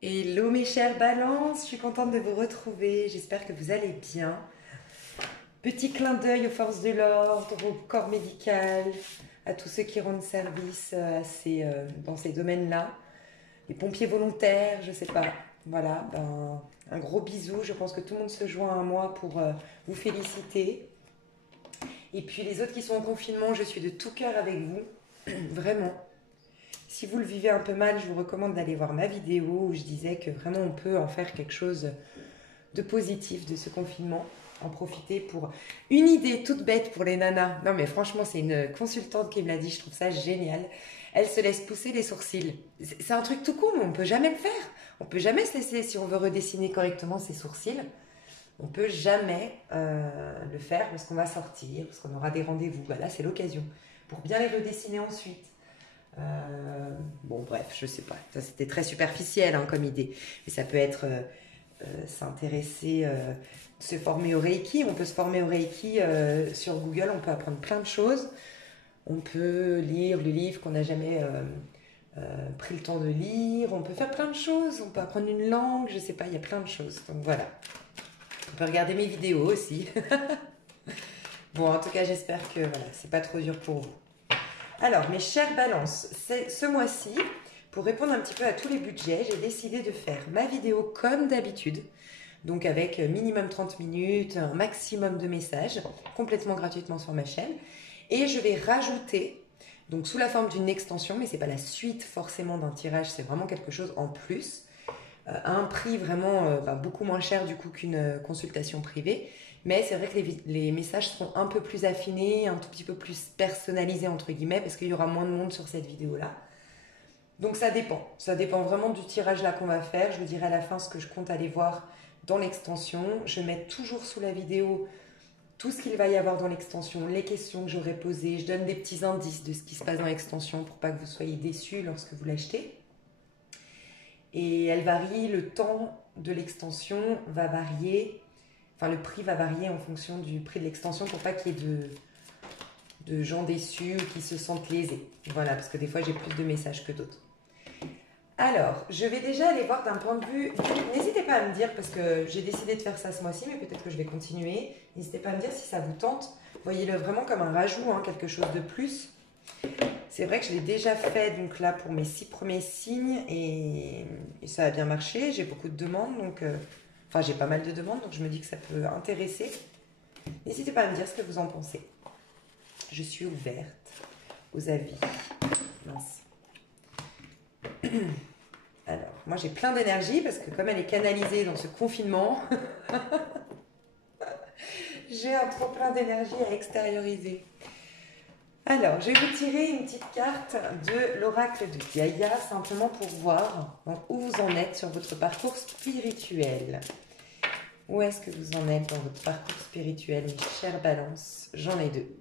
Hello mes chères balances, je suis contente de vous retrouver, j'espère que vous allez bien. Petit clin d'œil aux forces de l'ordre, au corps médical, à tous ceux qui rendent service dans ces domaines-là. Les pompiers volontaires, je sais pas. Voilà, un gros bisou, je pense que tout le monde se joint à moi pour vous féliciter. Et puis les autres qui sont en confinement, je suis de tout cœur avec vous, vraiment. Si vous le vivez un peu mal, je vous recommande d'aller voir ma vidéo où je disais que vraiment on peut en faire quelque chose de positif de ce confinement. En profiter pour une idée toute bête pour les nanas. Non mais franchement, c'est une consultante qui me l'a dit, je trouve ça génial. Elle se laisse pousser les sourcils. C'est un truc tout con, mais on peut jamais le faire. On peut jamais se laisser, si on veut redessiner correctement ses sourcils, on peut jamais le faire parce qu'on va sortir, parce qu'on aura des rendez-vous. Bah là, c'est l'occasion pour bien les redessiner ensuite. Bon, bref, je sais pas. Ça, c'était très superficiel hein, comme idée. Mais ça peut être s'intéresser, se former au Reiki. On peut se former au Reiki sur Google. On peut apprendre plein de choses. On peut lire le livre qu'on n'a jamais pris le temps de lire. On peut faire plein de choses. On peut apprendre une langue. Je sais pas, il y a plein de choses. Donc voilà. On peut regarder mes vidéos aussi. Bon, en tout cas, j'espère que voilà, c'est pas trop dur pour vous. Alors, mes chères balances, ce mois-ci, pour répondre un petit peu à tous les budgets, j'ai décidé de faire ma vidéo comme d'habitude. Donc avec minimum 30 minutes, un maximum de messages, complètement gratuitement sur ma chaîne. Et je vais rajouter, donc sous la forme d'une extension, mais ce n'est pas la suite forcément d'un tirage, c'est vraiment quelque chose en plus, à un prix vraiment beaucoup moins cher du coup qu'une consultation privée. Mais c'est vrai que les messages seront un peu plus affinés, un tout petit peu plus personnalisés entre guillemets, parce qu'il y aura moins de monde sur cette vidéo-là. Donc ça dépend. Ça dépend vraiment du tirage là qu'on va faire. Je vous dirai à la fin ce que je compte aller voir dans l'extension. Je mets toujours sous la vidéo tout ce qu'il va y avoir dans l'extension, les questions que j'aurai posées. Je donne des petits indices de ce qui se passe dans l'extension pour pas que vous soyez déçus lorsque vous l'achetez. Et elle varie, le temps de l'extension va varier. Enfin, le prix va varier en fonction du prix de l'extension pour pas qu'il y ait de gens déçus ou qui se sentent lésés. Voilà, parce que des fois, j'ai plus de messages que d'autres. Alors, je vais déjà aller voir d'un point de vue... N'hésitez pas à me dire, parce que j'ai décidé de faire ça ce mois-ci, mais peut-être que je vais continuer. N'hésitez pas à me dire si ça vous tente. Voyez-le vraiment comme un rajout, hein, quelque chose de plus. C'est vrai que je l'ai déjà fait donc là pour mes 6 premiers signes et ça a bien marché. J'ai beaucoup de demandes, donc... Enfin, j'ai pas mal de demandes, donc je me dis que ça peut intéresser. N'hésitez pas à me dire ce que vous en pensez. Je suis ouverte aux avis. Mince. Alors, moi j'ai plein d'énergie parce que comme elle est canalisée dans ce confinement, j'ai un trop plein d'énergie à extérioriser. Alors, je vais vous tirer une petite carte de l'oracle de Gaïa, simplement pour voir où vous en êtes sur votre parcours spirituel. Où est-ce que vous en êtes dans votre parcours spirituel, mes chères balances? J'en ai deux.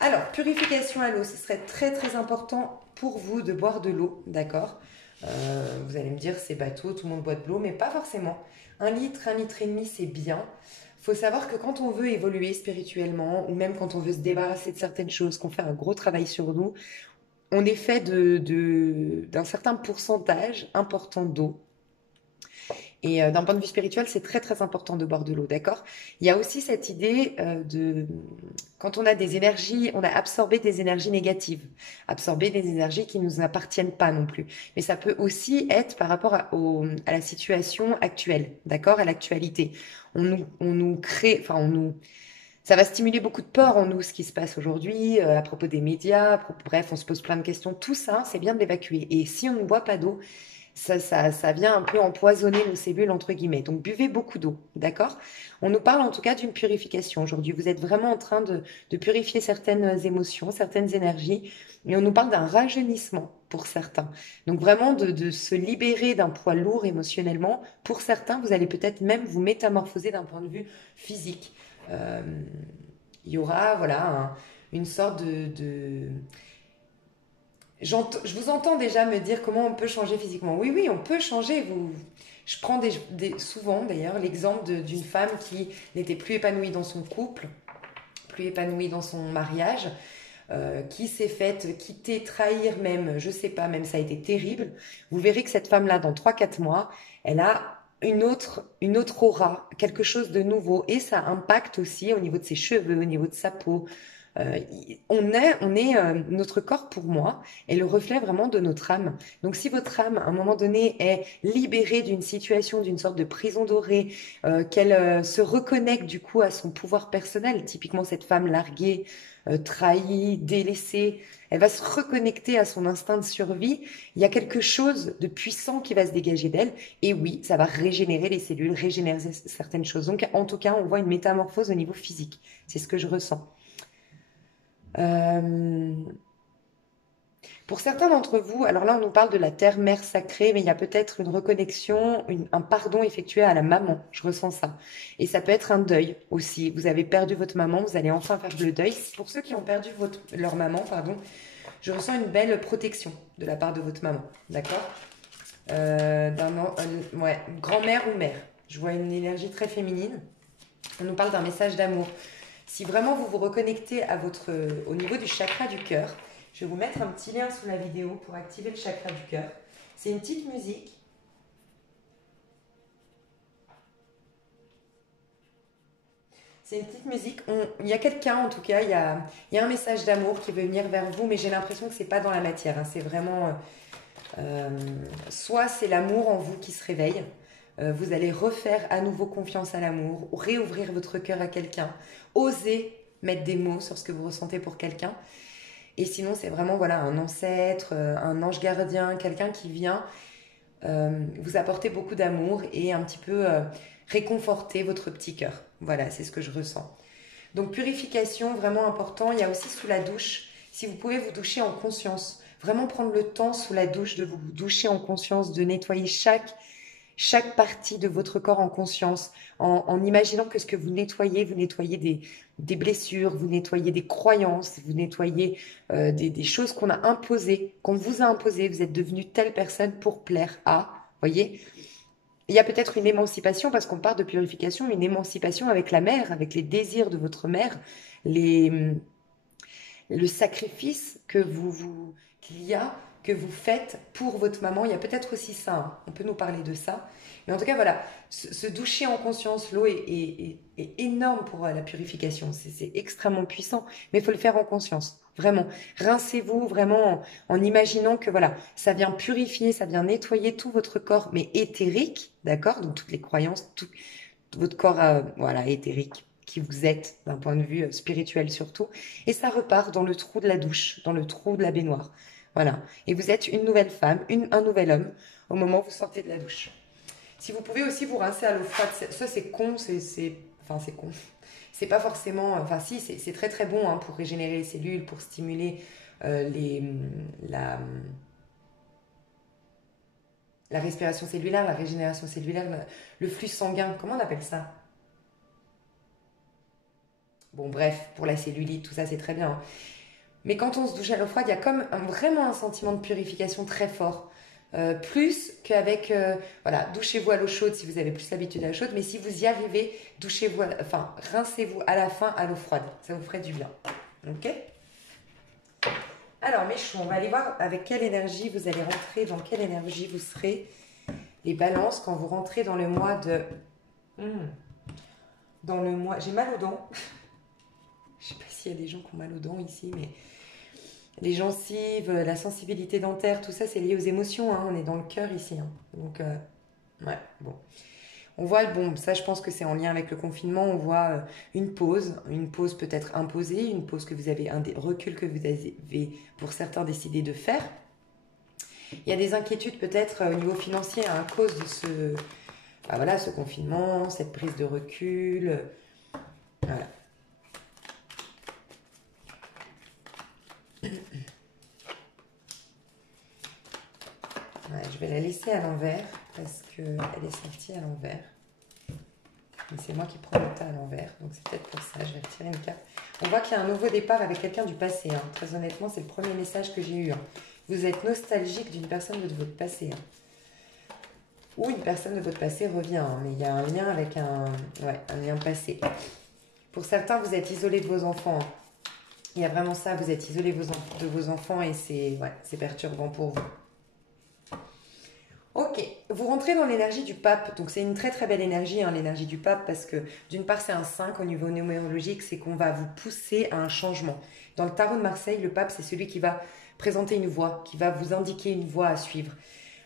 Alors, purification à l'eau, ce serait très très important pour vous de boire de l'eau, d'accord? Vous allez me dire, c'est bateau, tout le monde boit de l'eau, mais pas forcément. 1 litre, 1 litre et demi, c'est bien. Il faut savoir que quand on veut évoluer spirituellement, ou même quand on veut se débarrasser de certaines choses, qu'on fait un gros travail sur nous, on est fait d'un certain pourcentage important d'eau. Et d'un point de vue spirituel, c'est très très important de boire de l'eau, d'accord? Il y a aussi cette idée quand on a des énergies, on a absorbé des énergies négatives, absorbé des énergies qui ne nous appartiennent pas non plus. Mais ça peut aussi être par rapport à la situation actuelle, d'accord? À l'actualité. On nous crée, enfin ça va stimuler beaucoup de peur en nous, ce qui se passe aujourd'hui, à propos des médias, bref, on se pose plein de questions. Tout ça, c'est bien de l'évacuer. Et si on ne boit pas d'eau, ça vient un peu empoisonner nos cellules, entre guillemets. Donc, buvez beaucoup d'eau, d'accord? On nous parle en tout cas d'une purification aujourd'hui. Vous êtes vraiment en train de purifier certaines émotions, certaines énergies. Et on nous parle d'un rajeunissement pour certains. Donc, vraiment de se libérer d'un poids lourd émotionnellement. Pour certains, vous allez peut-être même vous métamorphoser d'un point de vue physique. Euh, il y aura, voilà, une sorte je vous entends déjà me dire comment on peut changer physiquement. Oui, oui, on peut changer. Je prends souvent d'ailleurs l'exemple d'une femme qui n'était plus épanouie dans son couple, plus épanouie dans son mariage. qui s'est faite quitter, trahir même, je sais pas, même ça a été terrible, vous verrez que cette femme-là, dans 3 4 mois, elle a une autre aura, quelque chose de nouveau. Et ça impacte aussi au niveau de ses cheveux, au niveau de sa peau. Notre corps, pour moi, est le reflet vraiment de notre âme. Donc, si votre âme, à un moment donné, est libérée d'une situation, d'une sorte de prison dorée, qu'elle se reconnecte du coup à son pouvoir personnel, typiquement cette femme larguée, trahie, délaissée, elle va se reconnecter à son instinct de survie. Il y a quelque chose de puissant qui va se dégager d'elle. Et oui, ça va régénérer les cellules, régénérer certaines choses. Donc, en tout cas, on voit une métamorphose au niveau physique. C'est ce que je ressens. Euh, pour certains d'entre vous, alors là on nous parle de la terre-mère sacrée, mais il y a peut-être une reconnexion, un pardon effectué à la maman, je ressens ça. Et ça peut être un deuil aussi. Vous avez perdu votre maman, vous allez enfin faire le deuil. Pour ceux qui ont perdu leur maman, pardon, je ressens une belle protection de la part de votre maman, d'accord ouais, grand-mère ou mère. Je vois une énergie très féminine. On nous parle d'un message d'amour. Si vraiment vous vous reconnectez au niveau du chakra du cœur, je vais vous mettre un petit lien sous la vidéo pour activer le chakra du cœur. C'est une petite musique. C'est une petite musique. Il y a quelqu'un, en tout cas, il y a un message d'amour qui veut venir vers vous, mais j'ai l'impression que c'est pas dans la matière. Hein. C'est vraiment... soit c'est l'amour en vous qui se réveille, vous allez refaire à nouveau confiance à l'amour, réouvrir votre cœur à quelqu'un, oser mettre des mots sur ce que vous ressentez pour quelqu'un. Et sinon, c'est vraiment voilà un ancêtre, un ange gardien, quelqu'un qui vient vous apporter beaucoup d'amour et un petit peu réconforter votre petit cœur. Voilà, c'est ce que je ressens. Donc purification, vraiment important. Il y a aussi sous la douche, si vous pouvez vous doucher en conscience, vraiment prendre le temps sous la douche de vous doucher en conscience, de nettoyer chaque partie de votre corps en conscience, en imaginant que ce que vous nettoyez des blessures, vous nettoyez des croyances, vous nettoyez des choses qu'on a imposées, qu'on vous a imposées. Vous êtes devenu telle personne pour plaire à, voyez. Il y a peut-être une émancipation, parce qu'on parle de purification, une émancipation avec la mère, avec les désirs de votre mère, les, le sacrifice qu'il y a, que vous faites pour votre maman. Il y a peut-être aussi ça, hein. On peut nous parler de ça. Mais en tout cas, voilà, se doucher en conscience, l'eau est énorme pour la purification. C'est extrêmement puissant, mais il faut le faire en conscience. Vraiment, rincez-vous vraiment en imaginant que voilà, ça vient purifier, ça vient nettoyer tout votre corps, mais éthérique, d'accord? Donc toutes les croyances, tout votre corps, voilà, éthérique, qui vous êtes d'un point de vue spirituel surtout, et ça repart dans le trou de la douche, dans le trou de la baignoire. Voilà. Et vous êtes une nouvelle femme, un nouvel homme au moment où vous sortez de la douche. Si vous pouvez aussi vous rincer à l'eau froide, ça c'est con, enfin c'est con. C'est pas forcément, enfin si, c'est très très bon hein, pour régénérer les cellules, pour stimuler les, la respiration cellulaire, la régénération cellulaire, le flux sanguin, comment on appelle ça? Bon bref, pour la cellulite, tout ça c'est très bien. Hein. Mais quand on se douche à l'eau froide, il y a comme vraiment un sentiment de purification très fort. Plus qu'avec, voilà, douchez-vous à l'eau chaude si vous avez plus l'habitude à l'eau chaude, mais si vous y arrivez, enfin, rincez-vous à la fin à l'eau froide, ça vous ferait du bien. Ok? Alors, mes choux, on va aller voir avec quelle énergie vous allez rentrer, dans quelle énergie vous serez, les balances, quand vous rentrez dans le mois de... Dans le mois... J'ai mal aux dents. Je sais pas s'il y a des gens qui ont mal aux dents ici, mais... Les gencives, la sensibilité dentaire, tout ça, c'est lié aux émotions. Hein. On est dans le cœur ici. Hein. Donc, ouais, bon. On voit, bon, ça, je pense que c'est en lien avec le confinement. On voit une pause peut-être imposée, une pause que vous avez, un recul que vous avez, pour certains, décidé de faire. Il y a des inquiétudes peut-être au niveau financier à cause de voilà, ce confinement, cette prise de recul. Voilà. Ouais, je vais la laisser à l'envers parce qu'elle est sortie à l'envers. Mais c'est moi qui prends le tas à l'envers, donc c'est peut-être pour ça. Je vais retirer une carte. On voit qu'il y a un nouveau départ avec quelqu'un du passé. Hein. Très honnêtement, c'est le premier message que j'ai eu. Hein. Vous êtes nostalgique d'une personne de votre passé. Hein. Ou une personne de votre passé revient. Hein. Mais il y a un lien avec un lien passé. Pour certains, vous êtes isolé de vos enfants. Hein. Il y a vraiment ça, vous êtes isolé de vos enfants et c'est perturbant pour vous. Ok, vous rentrez dans l'énergie du pape, donc c'est une très très belle énergie, hein, l'énergie du pape, parce que d'une part c'est un 5 au niveau numérologique, c'est qu'on va vous pousser à un changement. Dans le tarot de Marseille, le pape c'est celui qui va présenter une voie, qui va vous indiquer une voie à suivre,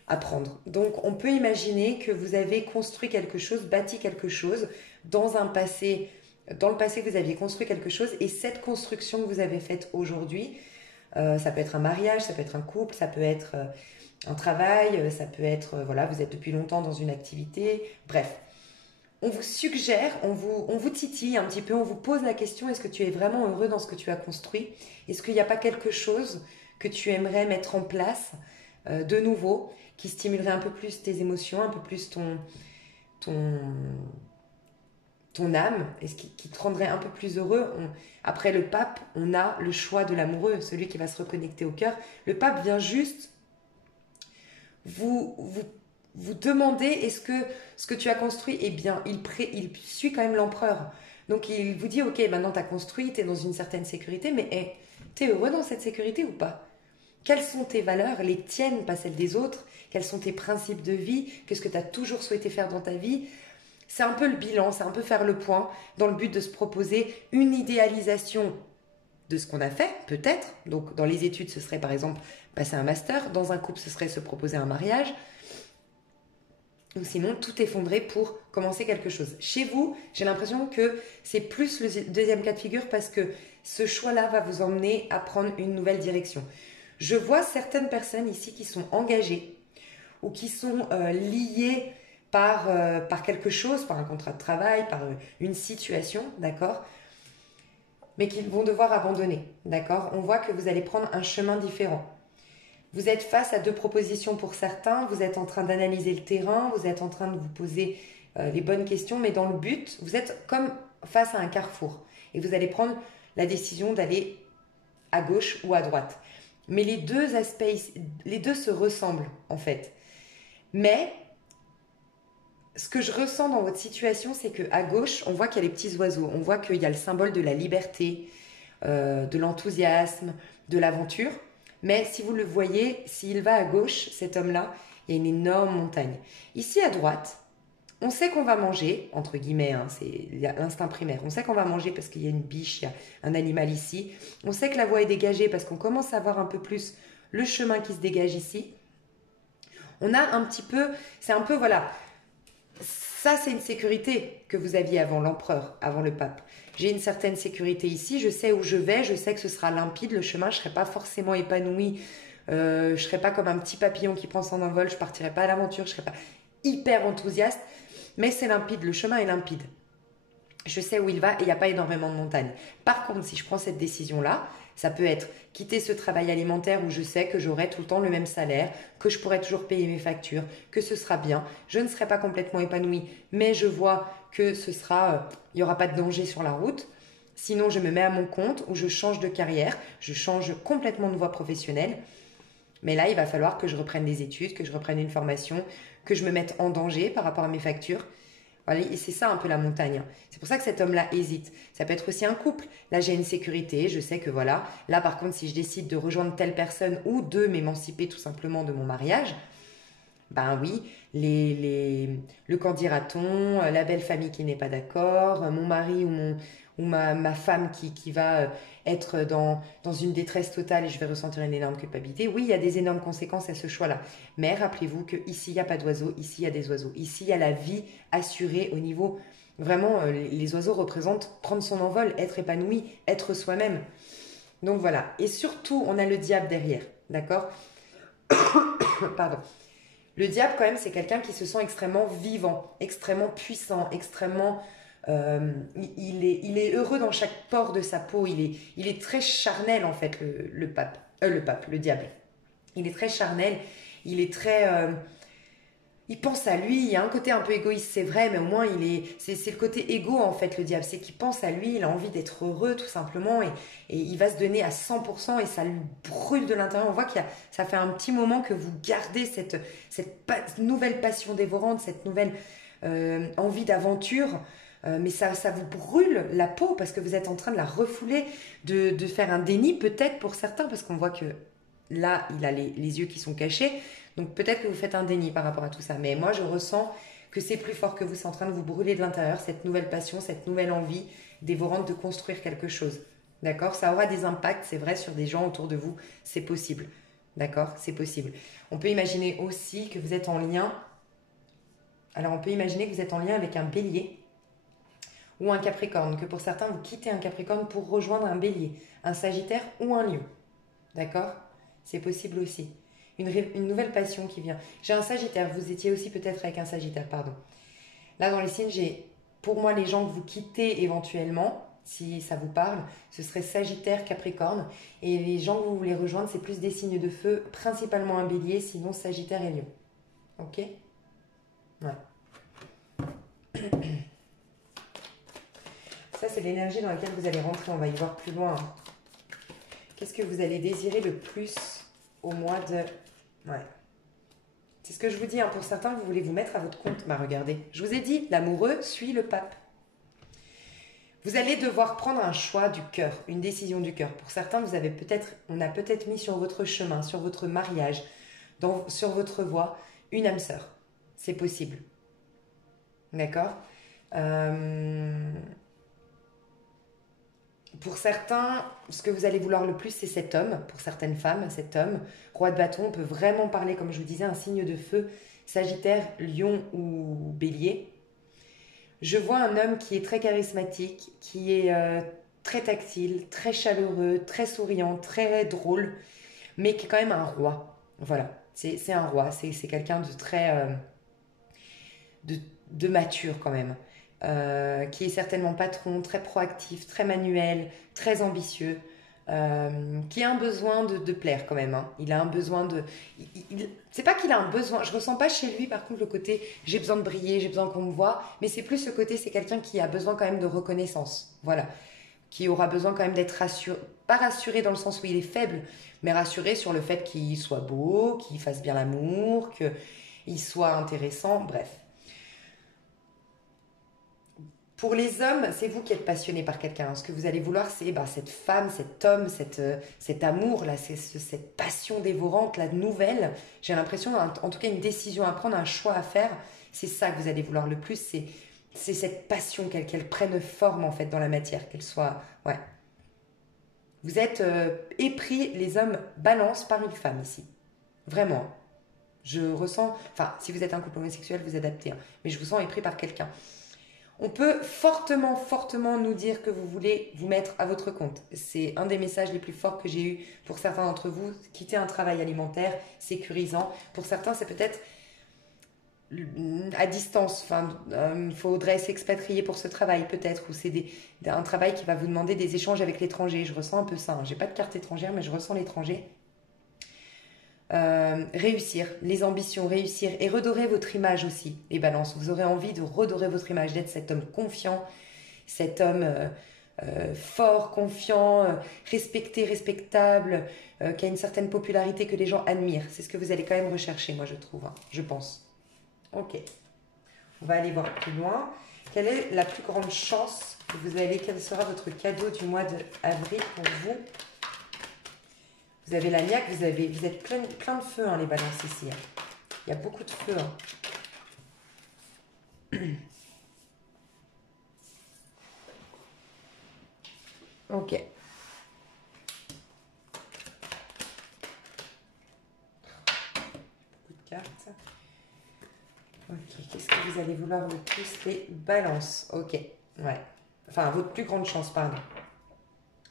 à prendre. Donc on peut imaginer que vous avez construit quelque chose, bâti quelque chose dans le passé vous aviez construit quelque chose, et cette construction que vous avez faite aujourd'hui, ça peut être un mariage, ça peut être un couple, ça peut être un travail, ça peut être, voilà, vous êtes depuis longtemps dans une activité, bref. On vous suggère, on vous titille un petit peu, on vous pose la question, est-ce que tu es vraiment heureux dans ce que tu as construit? Est-ce qu'il n'y a pas quelque chose que tu aimerais mettre en place de nouveau, qui stimulerait un peu plus tes émotions, un peu plus ton âme, et qui te rendrait un peu plus heureux? Après le pape, on a le choix de l'amoureux, celui qui va se reconnecter au cœur. Le pape vient juste vous demander, est-ce que ce que tu as construit est bien? Il suit quand même l'empereur. Donc il vous dit, ok, maintenant tu as construit, tu es dans une certaine sécurité, mais tu es heureux dans cette sécurité ou pas? Quelles sont tes valeurs, les tiennes, pas celles des autres? Quels sont tes principes de vie? Qu'est-ce que tu as toujours souhaité faire dans ta vie? C'est un peu le bilan, c'est un peu faire le point dans le but de se proposer une idéalisation de ce qu'on a fait, peut-être. Donc dans les études, ce serait par exemple passer un master. Dans un couple, ce serait se proposer un mariage. Ou sinon, tout effondrer pour commencer quelque chose. Chez vous, j'ai l'impression que c'est plus le deuxième cas de figure, parce que ce choix-là va vous emmener à prendre une nouvelle direction. Je vois certaines personnes ici qui sont engagées ou qui sont liées par quelque chose, par un contrat de travail, par une situation, d'accord, mais qu'ils vont devoir abandonner, d'accord. On voit que vous allez prendre un chemin différent. Vous êtes face à deux propositions pour certains, vous êtes en train d'analyser le terrain, vous êtes en train de vous poser les bonnes questions, mais dans le but, vous êtes comme face à un carrefour et vous allez prendre la décision d'aller à gauche ou à droite. Mais les deux aspects, les deux se ressemblent en fait. Mais ce que je ressens dans votre situation, c'est qu'à gauche, on voit qu'il y a les petits oiseaux, on voit qu'il y a le symbole de la liberté, de l'enthousiasme, de l'aventure. Mais si vous le voyez, s'il va à gauche, cet homme-là, il y a une énorme montagne. Ici à droite, on sait qu'on va manger, entre guillemets, hein, c'est l'instinct primaire. On sait qu'on va manger parce qu'il y a une biche, il y a un animal ici. On sait que la voie est dégagée parce qu'on commence à voir un peu plus le chemin qui se dégage ici. On a un petit peu, c'est un peu, voilà, ça c'est une sécurité que vous aviez avant l'empereur, avant le pape. J'ai une certaine sécurité ici, je sais où je vais, je sais que ce sera limpide, le chemin, je ne serai pas forcément épanouie, je ne serai pas comme un petit papillon qui prend son envol, je ne partirai pas à l'aventure, je ne serai pas hyper enthousiaste, mais c'est limpide, le chemin est limpide. Je sais où il va et il n'y a pas énormément de montagnes. Par contre, si je prends cette décision-là, ça peut être quitter ce travail alimentaire où je sais que j'aurai tout le temps le même salaire, que je pourrai toujours payer mes factures, que ce sera bien. Je ne serai pas complètement épanouie, mais je vois que il n'y aura pas de danger sur la route. Sinon, je me mets à mon compte ou je change de carrière, je change complètement de voie professionnelle. Mais là, il va falloir que je reprenne des études, que je reprenne une formation, que je me mette en danger par rapport à mes factures. Et c'est ça un peu la montagne. C'est pour ça que cet homme-là hésite. Ça peut être aussi un couple. Là, j'ai une sécurité, je sais que voilà. Là, par contre, si je décide de rejoindre telle personne ou de m'émanciper tout simplement de mon mariage, ben oui, le qu'en dira-t-on, la belle famille qui n'est pas d'accord, mon mari ou ma femme qui va être dans une détresse totale et je vais ressentir une énorme culpabilité. Oui, il y a des énormes conséquences à ce choix-là. Mais rappelez-vous qu'ici, il n'y a pas d'oiseaux, ici, il y a des oiseaux. Ici, il y a la vie assurée au niveau... Vraiment, les oiseaux représentent prendre son envol, être épanoui, être soi-même. Donc voilà. Et surtout, on a le diable derrière. D'accord? Pardon. Le diable, quand même, c'est quelqu'un qui se sent extrêmement vivant, extrêmement puissant, extrêmement... il est heureux dans chaque pore de sa peau. Il est très charnel, en fait, le diable. Il est très charnel. Il est très... il pense à lui. Il y a un côté un peu égoïste, c'est vrai, mais au moins, c'est le côté égo, en fait, le diable. C'est qu'il pense à lui, il a envie d'être heureux, tout simplement, et il va se donner à 100% et ça lui brûle de l'intérieur. On voit ça fait un petit moment que vous gardez cette nouvelle passion dévorante, cette nouvelle envie d'aventure. mais ça vous brûle la peau parce que vous êtes en train de la refouler, de faire un déni peut-être pour certains, parce qu'on voit que là, il a les yeux qui sont cachés. Donc peut-être que vous faites un déni par rapport à tout ça. Mais moi, je ressens que c'est plus fort que vous. C'est en train de vous brûler de l'intérieur, cette nouvelle passion, cette nouvelle envie dévorante de construire quelque chose. D'accord? Ça aura des impacts, c'est vrai, sur des gens autour de vous. C'est possible. D'accord? C'est possible. On peut imaginer aussi que vous êtes en lien. Alors, on peut imaginer que vous êtes en lien avec un bélier ou un capricorne. Que pour certains, vous quittez un capricorne pour rejoindre un bélier, un sagittaire ou un lion. D'accord? C'est possible aussi. Une nouvelle passion qui vient. J'ai un sagittaire. Vous étiez aussi peut-être avec un sagittaire, pardon. Là, dans les signes, j'ai pour moi les gens que vous quittez éventuellement. Si ça vous parle, ce serait Sagittaire, Capricorne. Et les gens que vous voulez rejoindre, c'est plus des signes de feu, principalement un bélier, sinon Sagittaire et Lion. Ok? Ouais. Ça, c'est l'énergie dans laquelle vous allez rentrer. On va y voir plus loin. Qu'est-ce que vous allez désirer le plus au mois de... Ouais. C'est ce que je vous dis. Hein. Pour certains, vous voulez vous mettre à votre compte. Bah, regardez. Je vous ai dit, l'amoureux suit le pape. Vous allez devoir prendre un choix du cœur, une décision du cœur. Pour certains, on a peut-être mis sur votre chemin, sur votre mariage, sur votre voie, une âme sœur. C'est possible. D'accord? Pour certains, ce que vous allez vouloir le plus, c'est cet homme. Pour certaines femmes, cet homme. Roi de bâton, on peut vraiment parler, comme je vous disais, un signe de feu. Sagittaire, Lion ou Bélier. Je vois un homme qui est très charismatique, qui est très tactile, très chaleureux, très souriant, très drôle, mais qui est quand même un roi. Voilà, c'est un roi, c'est quelqu'un de très... de mature quand même, qui est certainement patron, très proactif, très manuel, très ambitieux, qui a un besoin de plaire quand même. Hein. Il a un besoin de... c'est pas qu'il a un besoin, je ressens pas chez lui par contre le côté j'ai besoin de briller, j'ai besoin qu'on me voit, mais c'est plus ce côté, c'est quelqu'un qui a besoin quand même de reconnaissance. Voilà. Qui aura besoin quand même d'être rassuré, pas rassuré dans le sens où il est faible, mais rassuré sur le fait qu'il soit beau, qu'il fasse bien l'amour, qu'il soit intéressant, bref. Pour les hommes, c'est vous qui êtes passionné par quelqu'un. Ce que vous allez vouloir, c'est cette femme, cet homme, cet amour, là, cette passion dévorante, la nouvelle. J'ai l'impression, en tout cas, une décision à prendre, un choix à faire. C'est ça que vous allez vouloir le plus. C'est cette passion, qu'elle prenne forme, en fait, dans la matière, qu'elle soit... Ouais. Vous êtes épris, les hommes, balance par une femme, ici. Vraiment. Je ressens... Enfin, si vous êtes un couple homosexuel, vous adaptez. Hein, mais je vous sens épris par quelqu'un. On peut fortement, fortement nous dire que vous voulez vous mettre à votre compte. C'est un des messages les plus forts que j'ai eu pour certains d'entre vous. Quitter un travail alimentaire sécurisant. Pour certains, c'est peut-être à distance. Enfin, faudrait s'expatrier pour ce travail peut-être. Ou c'est un travail qui va vous demander des échanges avec l'étranger. Je ressens un peu ça. Hein. J'ai pas de carte étrangère, mais je ressens l'étranger. Réussir, les ambitions, réussir et redorer votre image aussi, les balances. Vous aurez envie de redorer votre image, d'être cet homme confiant, cet homme fort, confiant, respecté, respectable, qui a une certaine popularité que les gens admirent. C'est ce que vous allez quand même rechercher, moi je trouve, hein, je pense. Ok, on va aller voir plus loin. Quelle est la plus grande chance que vous avez? Quel sera votre cadeau du mois d'avril pour vous? Vous avez la niaque, vous êtes plein de feu, hein, les balances ici. Hein. Il y a beaucoup de feu. Hein. Ok. Beaucoup de cartes. Ok, qu'est-ce que vous allez vouloir le plus? Les balances. Ok, ouais. Enfin, votre plus grande chance, pardon.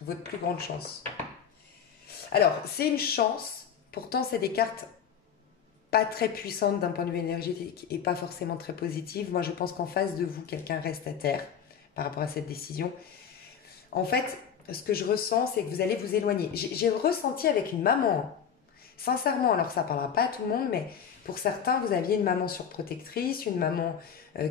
Votre plus grande chance. Alors, c'est une chance, pourtant c'est des cartes pas très puissantes d'un point de vue énergétique et pas forcément très positives. Moi, je pense qu'en face de vous, quelqu'un reste à terre par rapport à cette décision. En fait, ce que je ressens, c'est que vous allez vous éloigner. J'ai ressenti avec une maman, sincèrement, alors ça ne parlera pas à tout le monde, mais pour certains, vous aviez une maman surprotectrice, une maman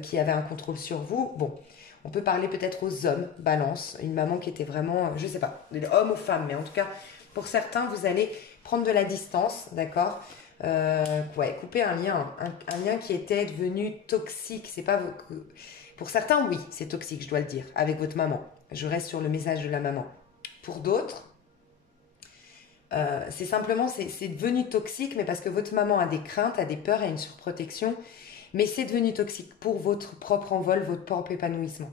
qui avait un contrôle sur vous. Bon, on peut parler peut-être aux hommes, balance, une maman qui était vraiment, je ne sais pas, homme ou femme, mais en tout cas... Pour certains, vous allez prendre de la distance, d'accord? Ouais, couper un lien, un lien qui était devenu toxique. C'est pas Pour certains, oui, c'est toxique, je dois le dire, avec votre maman. Je reste sur le message de la maman. Pour d'autres, c'est simplement, c'est devenu toxique, mais parce que votre maman a des craintes, a des peurs, a une surprotection, mais c'est devenu toxique pour votre propre envol, votre propre épanouissement.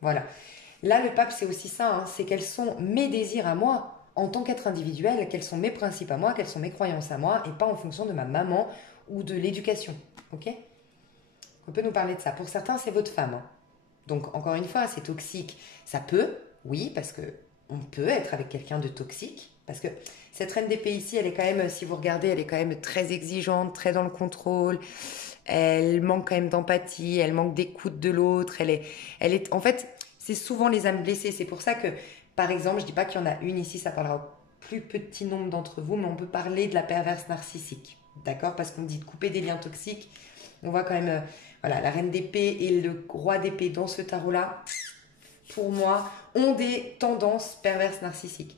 Voilà. Là, le pape, c'est aussi ça, hein, c'est quels sont mes désirs à moi, en tant qu'être individuel, quels sont mes principes à moi, quelles sont mes croyances à moi, et pas en fonction de ma maman ou de l'éducation. Ok? On peut nous parler de ça. Pour certains, c'est votre femme, hein. Donc, encore une fois, c'est toxique. Ça peut, oui, parce que on peut être avec quelqu'un de toxique. Parce que cette reine d'épée ici, elle est quand même, si vous regardez, elle est quand même très exigeante, très dans le contrôle. Elle manque quand même d'empathie, elle manque d'écoute de l'autre. En fait, c'est souvent les âmes blessées. C'est pour ça que, par exemple, je dis pas qu'il y en a une ici, ça parlera au plus petit nombre d'entre vous, mais on peut parler de la perverse narcissique. D'accord? Parce qu'on dit de couper des liens toxiques. On voit quand même, voilà, la reine d'épée et le roi d'épée dans ce tarot-là, pour moi, ont des tendances perverses narcissiques.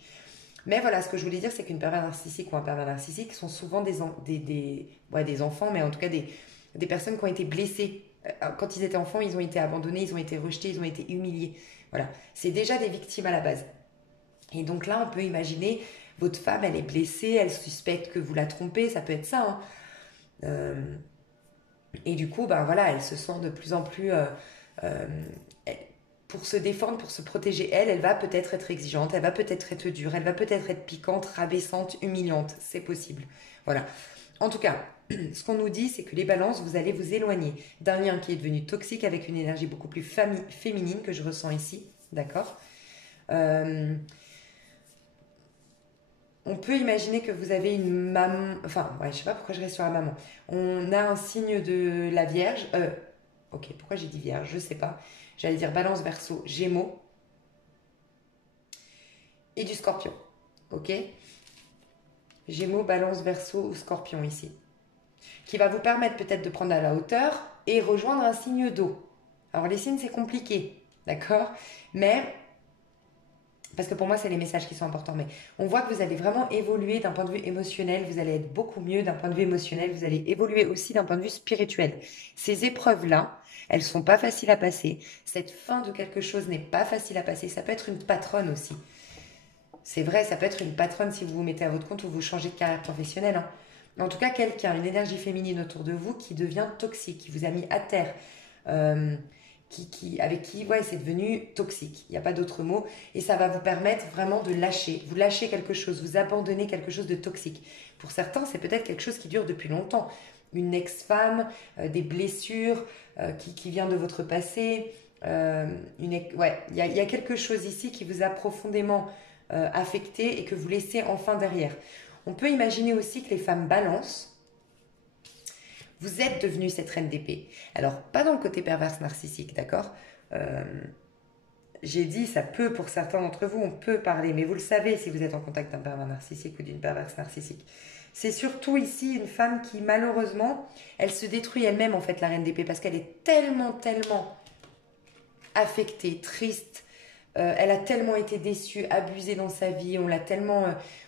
Mais voilà, ce que je voulais dire, c'est qu'une perverse narcissique ou un pervers narcissique sont souvent des enfants, mais en tout cas des personnes qui ont été blessées. Quand ils étaient enfants, ils ont été abandonnés, ils ont été rejetés, ils ont été humiliés. Voilà, c'est déjà des victimes à la base. Et donc là, on peut imaginer, votre femme, elle est blessée, elle suspecte que vous la trompez, ça peut être ça, hein. Euh, et du coup, ben voilà, elle se sent de plus en plus... euh, pour se défendre, pour se protéger, elle va peut-être être exigeante, elle va peut-être être dure, elle va peut-être être piquante, rabaissante, humiliante. C'est possible. Voilà. En tout cas, ce qu'on nous dit, c'est que les balances, vous allez vous éloigner d'un lien qui est devenu toxique avec une énergie beaucoup plus féminine que je ressens ici. D'accord. euh, On peut imaginer que vous avez une maman... Enfin, ouais, je sais pas pourquoi je reste sur la maman. On a un signe de la Vierge. Ok, pourquoi j'ai dit Vierge? Je sais pas. J'allais dire Balance, Verseau, Gémeaux et du Scorpion. Ok? Gémeaux, Balance, Verseau ou Scorpion ici. Qui va vous permettre peut-être de prendre à la hauteur et rejoindre un signe d'eau. Alors les signes, c'est compliqué. D'accord? Mais... Parce que pour moi, c'est les messages qui sont importants. Mais on voit que vous allez vraiment évoluer d'un point de vue émotionnel. Vous allez être beaucoup mieux d'un point de vue émotionnel. Vous allez évoluer aussi d'un point de vue spirituel. Ces épreuves-là, elles sont pas faciles à passer. Cette fin de quelque chose n'est pas facile à passer. Ça peut être une patronne aussi. C'est vrai, ça peut être une patronne si vous vous mettez à votre compte ou vous changez de carrière professionnelle, hein. En tout cas, quelqu'un, une énergie féminine autour de vous qui devient toxique, qui vous a mis à terre. Euh, avec qui ouais, c'est devenu toxique. Il n'y a pas d'autre mot. Et ça va vous permettre vraiment de lâcher. Vous lâchez quelque chose, vous abandonnez quelque chose de toxique. Pour certains, c'est peut-être quelque chose qui dure depuis longtemps. Une ex-femme, des blessures qui vient de votre passé. Ouais, il y a quelque chose ici qui vous a profondément affecté et que vous laissez enfin derrière. On peut imaginer aussi que les femmes balancent. Vous êtes devenue cette reine d'épée. Alors, pas dans le côté perverse narcissique, d'accord? Euh, j'ai dit, ça peut, pour certains d'entre vous, on peut parler, mais vous le savez si vous êtes en contact d'un pervers narcissique ou d'une perverse narcissique. C'est surtout ici une femme qui, malheureusement, elle se détruit elle-même, en fait, la reine d'épée, parce qu'elle est tellement, tellement affectée, triste. Elle a tellement été déçue, abusée dans sa vie, on l'a tellement,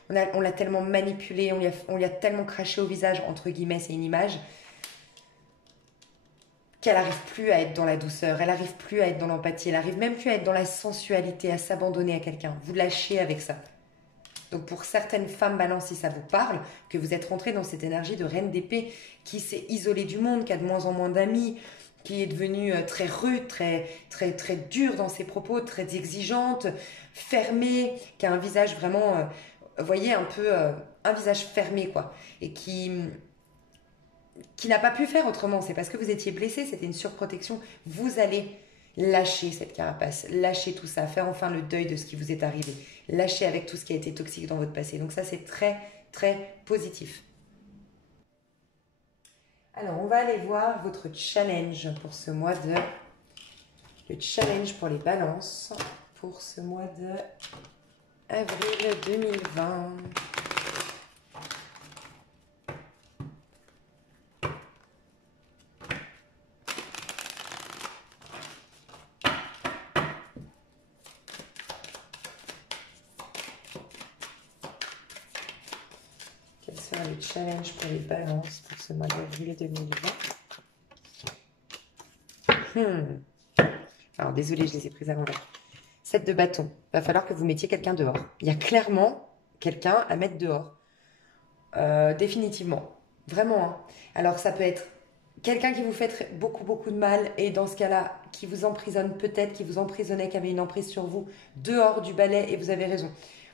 on l'a tellement manipulée, on lui a tellement craché au visage, entre guillemets, c'est une image, qu'elle n'arrive plus à être dans la douceur, elle n'arrive plus à être dans l'empathie, elle n'arrive même plus à être dans la sensualité, à s'abandonner à quelqu'un. Vous lâchez avec ça. Donc pour certaines femmes balance, si ça vous parle, que vous êtes rentrée dans cette énergie de reine d'épée qui s'est isolée du monde, qui a de moins en moins d'amis, qui est devenue très rude, très, très, très dure dans ses propos, très exigeante, fermée, qui a un visage vraiment, vous voyez, un peu un visage fermé, quoi. Et qui n'a pas pu faire autrement. C'est parce que vous étiez blessé, c'était une surprotection. Vous allez lâcher cette carapace, lâcher tout ça, faire enfin le deuil de ce qui vous est arrivé, lâcher avec tout ce qui a été toxique dans votre passé. Donc ça, c'est très, très positif. Alors, on va aller voir votre challenge pour ce mois de... Le challenge pour les balances pour ce mois de avril 2020. Quels seraient le challenge pour les balances pour ce mois d'avril 2020. Alors, désolée, je les ai prises à l'envers. 7 de bâton. Il va falloir que vous mettiez quelqu'un dehors. Il y a clairement quelqu'un à mettre dehors. Définitivement. Vraiment. Hein. Alors, ça peut être quelqu'un qui vous fait beaucoup, beaucoup de mal et dans ce cas-là, qui vous emprisonne peut-être, qui vous emprisonnait, qui avait une emprise sur vous, dehors du balai, et vous avez raison.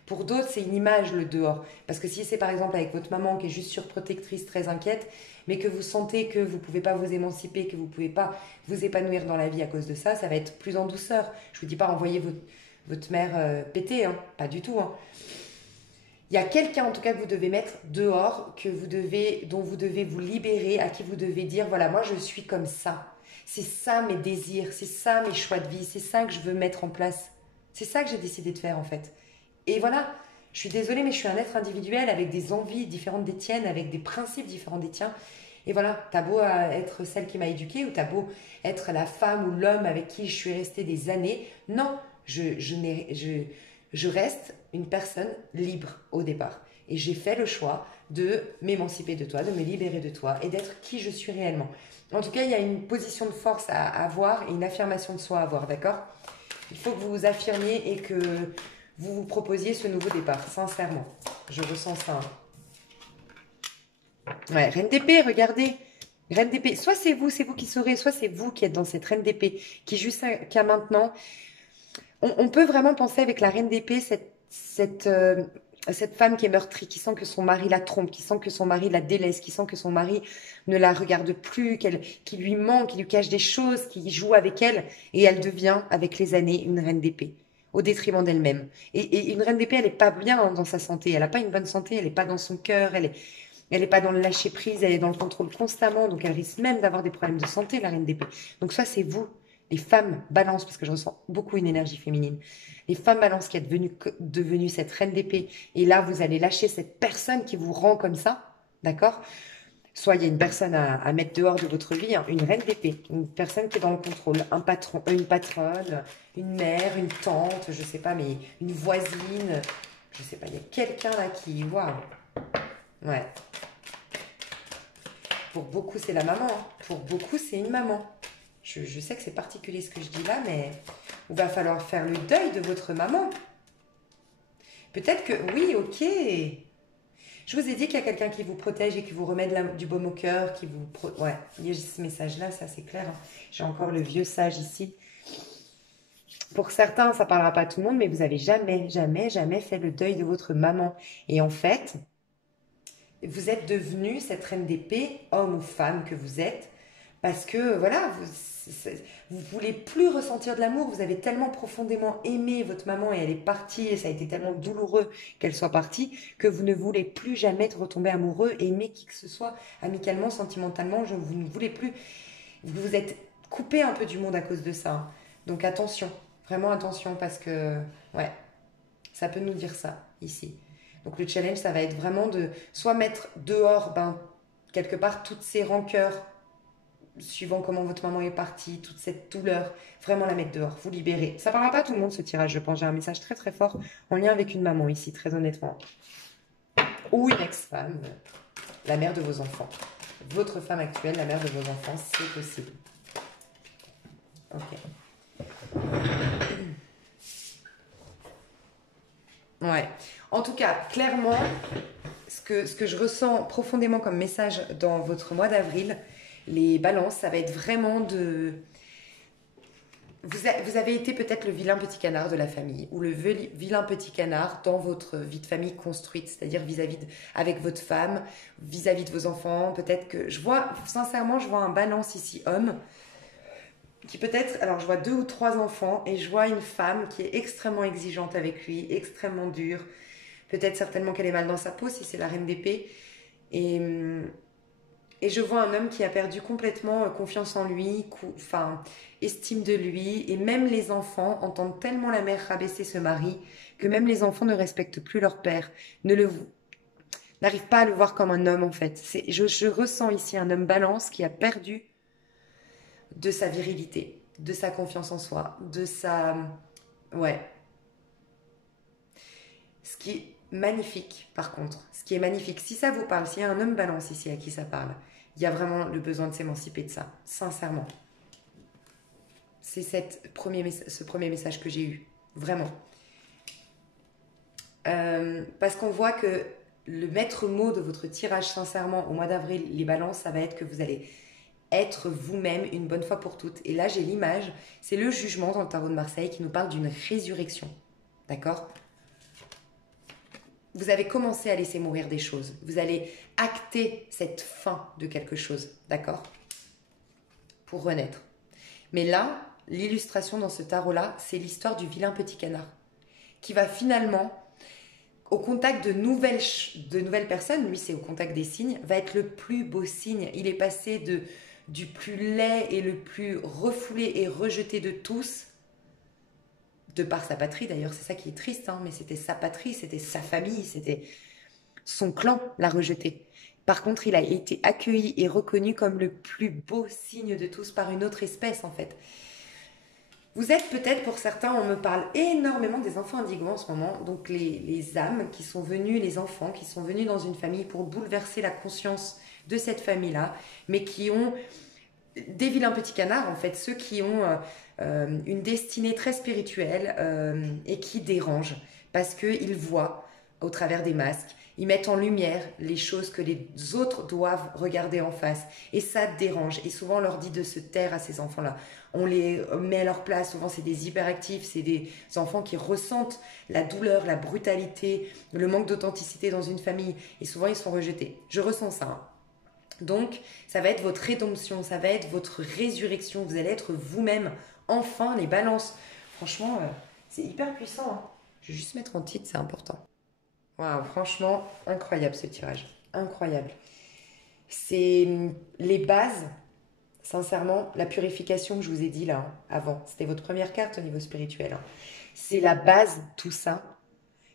Pour d'autres, c'est une image, le dehors. Parce que si c'est par exemple avec votre maman qui est juste surprotectrice, très inquiète, mais que vous sentez que vous ne pouvez pas vous émanciper, que vous ne pouvez pas vous épanouir dans la vie à cause de ça, ça va être plus en douceur. Je ne vous dis pas envoyer votre mère péter, hein, pas du tout. Hein. Il y a quelqu'un en tout cas que vous devez mettre dehors, dont vous devez vous libérer, à qui vous devez dire, voilà, moi je suis comme ça. C'est ça mes désirs, c'est ça mes choix de vie, c'est ça que je veux mettre en place. C'est ça que j'ai décidé de faire en fait. Et voilà, je suis désolée, mais je suis un être individuel avec des envies différentes des tiennes, avec des principes différents des tiens. Et voilà, t'as beau être celle qui m'a éduquée, ou t'as beau être la femme ou l'homme avec qui je suis restée des années. Non, je reste une personne libre au départ. Et j'ai fait le choix de m'émanciper de toi, de me libérer de toi et d'être qui je suis réellement. En tout cas, il y a une position de force à avoir et une affirmation de soi à avoir, d'accord? Il faut que vous vous affirmiez et que vous vous proposiez ce nouveau départ, sincèrement. Je ressens ça. Ouais, reine d'épée, regardez. Reine d'épée. Soit c'est vous qui saurez, soit c'est vous qui êtes dans cette reine d'épée, qui jusqu'à maintenant... On peut vraiment penser avec la reine d'épée, cette femme qui est meurtrie, qui sent que son mari la trompe, qui sent que son mari la délaisse, qui sent que son mari ne la regarde plus, qui lui ment, qui lui cache des choses, qui joue avec elle, et elle devient, avec les années, une reine d'épée, au détriment d'elle-même. Et une reine d'épée, elle n'est pas bien dans sa santé, elle n'a pas une bonne santé, elle n'est pas dans son cœur, elle n'est pas dans le lâcher prise, elle est dans le contrôle constamment, donc elle risque même d'avoir des problèmes de santé, la reine d'épée. Donc soit c'est vous, les femmes balance, parce que je ressens beaucoup une énergie féminine, les femmes balance qui êtes devenue cette reine d'épée, et là vous allez lâcher cette personne qui vous rend comme ça, d'accord? Soit il y a une personne à mettre dehors de votre vie, hein, une reine d'épée, une personne qui est dans le contrôle, un patron, une patronne, une mère, une tante, je sais pas, mais une voisine, je sais pas, il y a quelqu'un là qui, waouh, ouais. Pour beaucoup c'est la maman, hein. Pour beaucoup c'est une maman. Je sais que c'est particulier ce que je dis là, mais il va falloir faire le deuil de votre maman. Peut-être que, oui, ok. Je vous ai dit qu'il y a quelqu'un qui vous protège et qui vous remet du baume au cœur, qui vous... Ouais, il y a ce message-là, ça c'est clair. Hein. J'ai encore le vieux sage ici. Pour certains, ça ne parlera pas à tout le monde, mais vous avez jamais, jamais, jamais fait le deuil de votre maman. Et en fait, vous êtes devenu cette reine d'épée, homme ou femme que vous êtes, parce que voilà, vous voulez plus ressentir de l'amour, vous avez tellement profondément aimé votre maman et elle est partie et ça a été tellement douloureux qu'elle soit partie que vous ne voulez plus jamais retomber amoureux, aimer qui que ce soit, amicalement, sentimentalement, vous ne voulez plus, vous vous êtes coupé un peu du monde à cause de ça. Hein. Donc attention, vraiment attention parce que ouais, ça peut nous dire ça ici. Donc le challenge, ça va être vraiment de soit mettre dehors, quelque part, toutes ces rancœurs, suivant comment votre maman est partie, toute cette douleur, vraiment la mettre dehors, vous libérer. Ça ne parlera pas à tout le monde ce tirage, je pense. J'ai un message très très fort en lien avec une maman ici, très honnêtement. Ou une ex-femme, la mère de vos enfants. Votre femme actuelle, la mère de vos enfants, c'est possible. Ok. Ouais. En tout cas, clairement, ce que je ressens profondément comme message dans votre mois d'avril, les balances, ça va être vraiment de... Vous avez été peut-être le vilain petit canard de la famille ou le vilain petit canard dans votre vie de famille construite, c'est-à-dire avec votre femme, vis-à-vis de vos enfants. Peut-être que sincèrement, je vois un balance ici, homme, qui peut-être, alors je vois 2 ou 3 enfants et je vois une femme qui est extrêmement exigeante avec lui, extrêmement dure. Peut-être certainement qu'elle est mal dans sa peau si c'est la reine d'épée. Et je vois un homme qui a perdu complètement confiance en lui, estime de lui. Et même les enfants entendent tellement la mère rabaisser ce mari que même les enfants ne respectent plus leur père, n'arrivent pas à le voir comme un homme en fait. Je ressens ici un homme balance qui a perdu de sa virilité, de sa confiance en soi, de sa... Ouais. magnifique, par contre, ce qui est magnifique, si ça vous parle, s'il y a un homme balance ici à qui ça parle, il y a vraiment le besoin de s'émanciper de ça, sincèrement. C'est ce premier message que j'ai eu, vraiment. Parce qu'on voit que le maître mot de votre tirage, sincèrement, au mois d'avril, les balances, ça va être que vous allez être vous-même une bonne fois pour toutes. Et là, j'ai l'image, c'est le jugement dans le tarot de Marseille qui nous parle d'une résurrection. D'accord ? Vous avez commencé à laisser mourir des choses. Vous allez acter cette fin de quelque chose. D'accord ? Pour renaître. Mais là, l'illustration dans ce tarot-là, c'est l'histoire du vilain petit canard qui va finalement, au contact de nouvelles personnes, lui c'est au contact des signes, va être le plus beau signe. Il est passé du plus laid et le plus refoulé et rejeté de tous, de par sa patrie d'ailleurs, c'est ça qui est triste, hein, mais c'était sa patrie, c'était sa famille, c'était son clan l'a rejeté. Par contre, il a été accueilli et reconnu comme le plus beau signe de tous par une autre espèce en fait. Vous êtes peut-être, pour certains, on me parle énormément des enfants indigos en ce moment, donc les âmes qui sont venues, les enfants qui sont venus dans une famille pour bouleverser la conscience de cette famille-là, mais qui ont des vilains petits canards, en fait, ceux qui ont une destinée très spirituelle et qui dérangent, parce qu'ils voient au travers des masques, ils mettent en lumière les choses que les autres doivent regarder en face. Et ça dérange. Et souvent, on leur dit de se taire à ces enfants-là. On les met à leur place. Souvent, c'est des hyperactifs. C'est des enfants qui ressentent la douleur, la brutalité, le manque d'authenticité dans une famille. Et souvent, ils sont rejetés. Je ressens ça. Hein. Donc, ça va être votre rédemption. Ça va être votre résurrection. Vous allez être vous-même. Enfin, les balances. Franchement, c'est hyper puissant. Hein. Je vais juste mettre en titre, c'est important. Waouh, franchement, incroyable ce tirage. Incroyable. C'est les bases, sincèrement, la purification que je vous ai dit là, hein, avant. C'était votre première carte au niveau spirituel. Hein. C'est la base, tout ça,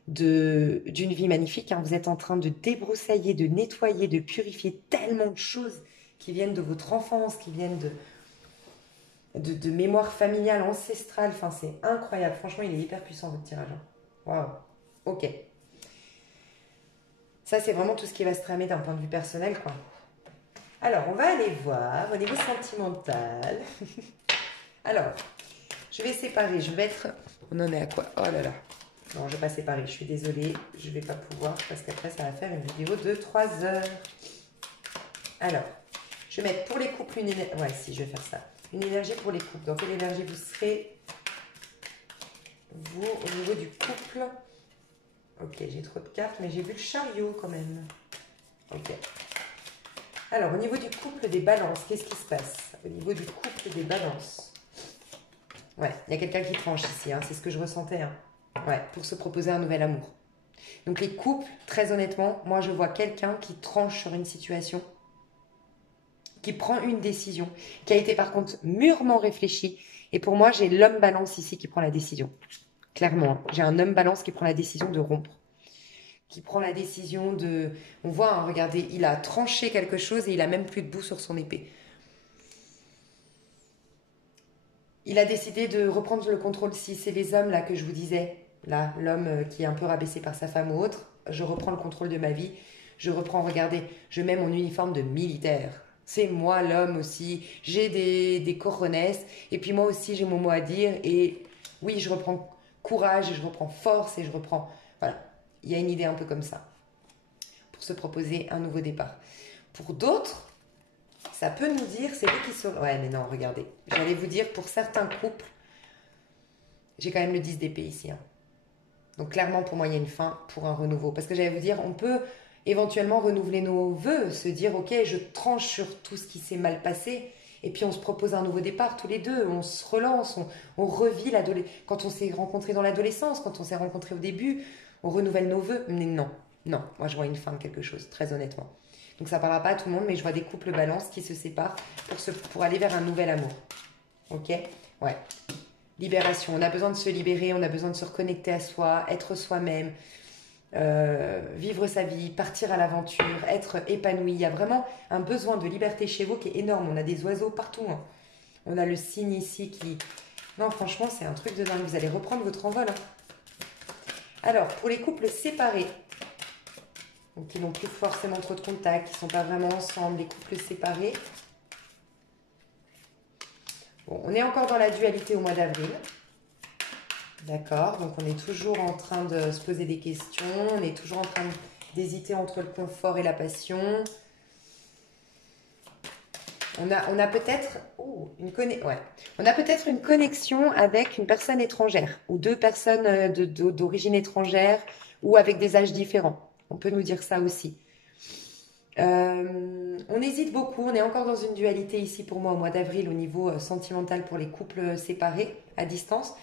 d'une vie magnifique. Hein. Vous êtes en train de débroussailler, de nettoyer, de purifier tellement de choses qui viennent de votre enfance, qui viennent de mémoire familiale, ancestrale. Enfin, c'est incroyable. Franchement, il est hyper puissant votre tirage. Hein. Waouh. Ok. Ça, c'est vraiment tout ce qui va se tramer d'un point de vue personnel, quoi. Alors, on va aller voir au niveau sentimental. Alors, je vais séparer. Je vais mettre... On en est à quoi? Oh là là. Non, je ne vais pas séparer. Je suis désolée. Je ne vais pas pouvoir parce qu'après, ça va faire une vidéo de 3 heures. Alors, je vais mettre pour les couples une énergie... Ouais, si, je vais faire ça. Une énergie pour les couples. Dans quelle énergie vous serez, vous, au niveau du couple? Ok, j'ai trop de cartes, mais j'ai vu le chariot quand même. Ok. Alors, au niveau du couple des balances, qu'est-ce qui se passe? Au niveau du couple des balances. Ouais, il y a quelqu'un qui tranche ici, hein, c'est ce que je ressentais. Hein. Ouais, pour se proposer un nouvel amour. Donc les couples, très honnêtement, moi je vois quelqu'un qui tranche sur une situation, qui prend une décision, qui a été par contre mûrement réfléchie. Et pour moi, j'ai l'homme balance ici qui prend la décision. Clairement, j'ai un homme balance qui prend la décision de rompre. Qui prend la décision de... On voit, hein, regardez, il a tranché quelque chose et il a même plus de bout sur son épée. Il a décidé de reprendre le contrôle. Si c'est les hommes là que je vous disais, là, l'homme qui est un peu rabaissé par sa femme ou autre, je reprends le contrôle de ma vie. Je reprends, regardez, je mets mon uniforme de militaire. C'est moi l'homme aussi. J'ai des coronesses et puis moi aussi j'ai mon mot à dire. Et oui, je reprends courage et je reprends force et je reprends... Voilà, il y a une idée un peu comme ça pour se proposer un nouveau départ. Pour d'autres, ça peut nous dire, c'est vous qui saurez... Ouais, mais non, regardez. J'allais vous dire, pour certains couples, j'ai quand même le 10 d'épée ici. Hein. Donc clairement, pour moi, il y a une fin pour un renouveau. Parce que j'allais vous dire, on peut éventuellement renouveler nos vœux, se dire, ok, je tranche sur tout ce qui s'est mal passé, et puis on se propose un nouveau départ tous les deux, on se relance, on revit l'adolescence. Quand on s'est rencontrés dans l'adolescence, quand on s'est rencontrés au début, on renouvelle nos vœux. Mais non, non, moi je vois une fin de quelque chose, très honnêtement. Donc ça ne parlera pas à tout le monde, mais je vois des couples balance qui se séparent pour aller vers un nouvel amour. Ok? Ouais. Libération, on a besoin de se libérer, on a besoin de se reconnecter à soi, être soi-même, vivre sa vie, partir à l'aventure, être épanoui. Il y a vraiment un besoin de liberté chez vous qui est énorme. On a des oiseaux partout. Hein. On a le cygne ici qui... Non, franchement, c'est un truc de dingue. Vous allez reprendre votre envol. Hein. Alors, pour les couples séparés, donc qui n'ont plus forcément trop de contact, qui ne sont pas vraiment ensemble, des couples séparés. Bon, on est encore dans la dualité au mois d'avril. D'accord, donc on est toujours en train de se poser des questions, on est toujours en train d'hésiter entre le confort et la passion. On a peut-être une connexion avec une personne étrangère ou deux personnes d'origine étrangère ou avec des âges différents. On peut nous dire ça aussi. On hésite beaucoup, on est encore dans une dualité ici pour moi au mois d'avril au niveau sentimental pour les couples séparés à distance.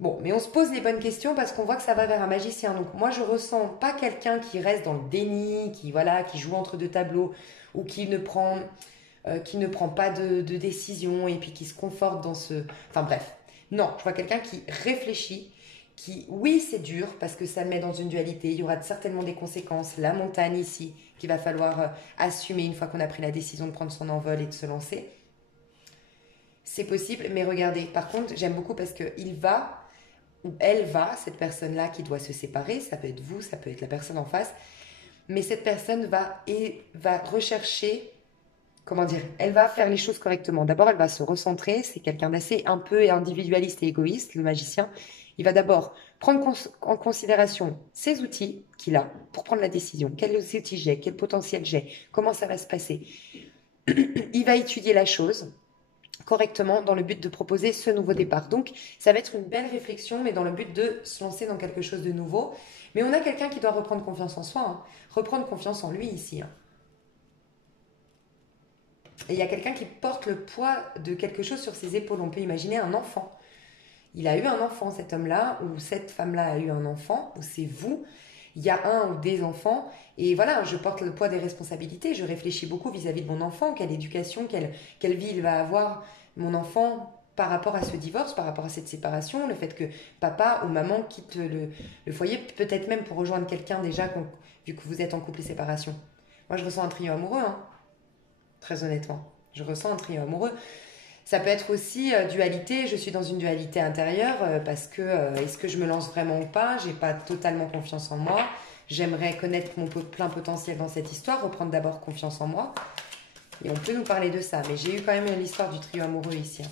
Bon, mais on se pose les bonnes questions parce qu'on voit que ça va vers un magicien. Donc moi, je ressens pas quelqu'un qui reste dans le déni, qui joue entre deux tableaux ou qui ne prend pas de décision et puis qui se conforte dans ce... Enfin bref, non, je vois quelqu'un qui réfléchit, oui, c'est dur parce que ça le met dans une dualité. Il y aura certainement des conséquences. La montagne ici, qu'il va falloir assumer une fois qu'on a pris la décision de prendre son envol et de se lancer. C'est possible, mais regardez, par contre, j'aime beaucoup parce qu'il va... ou elle va, cette personne-là qui doit se séparer, ça peut être vous, ça peut être la personne en face, mais cette personne va rechercher, comment dire, elle va faire les choses correctement. D'abord, elle va se recentrer, c'est quelqu'un d'assez un peu individualiste et égoïste, le magicien. Il va d'abord prendre en considération ses outils qu'il a pour prendre la décision. Quels outils j'ai, quel potentiel j'ai, comment ça va se passer. Il va étudier la chose correctement dans le but de proposer ce nouveau départ. Donc, ça va être une belle réflexion, mais dans le but de se lancer dans quelque chose de nouveau. Mais on a quelqu'un qui doit reprendre confiance en soi, hein. Reprendre confiance en lui ici. Hein. Et il y a quelqu'un qui porte le poids de quelque chose sur ses épaules. On peut imaginer un enfant. Il a eu un enfant, cet homme-là, ou cette femme-là a eu un enfant, ou c'est vous. Il y a un ou des enfants. Et voilà, je porte le poids des responsabilités. Je réfléchis beaucoup vis-à-vis de mon enfant. Quelle éducation, quelle vie il va avoir, mon enfant, par rapport à ce divorce, par rapport à cette séparation. Le fait que papa ou maman quitte le foyer, peut-être même pour rejoindre quelqu'un déjà, vu que vous êtes en couple et séparation. Moi, je ressens un trio amoureux, hein. Très honnêtement. Je ressens un trio amoureux. Ça peut être aussi dualité, je suis dans une dualité intérieure parce que est-ce que je me lance vraiment ou pas, j'ai pas totalement confiance en moi, j'aimerais connaître mon plein potentiel dans cette histoire, reprendre d'abord confiance en moi et on peut nous parler de ça, mais j'ai eu quand même l'histoire du trio amoureux ici.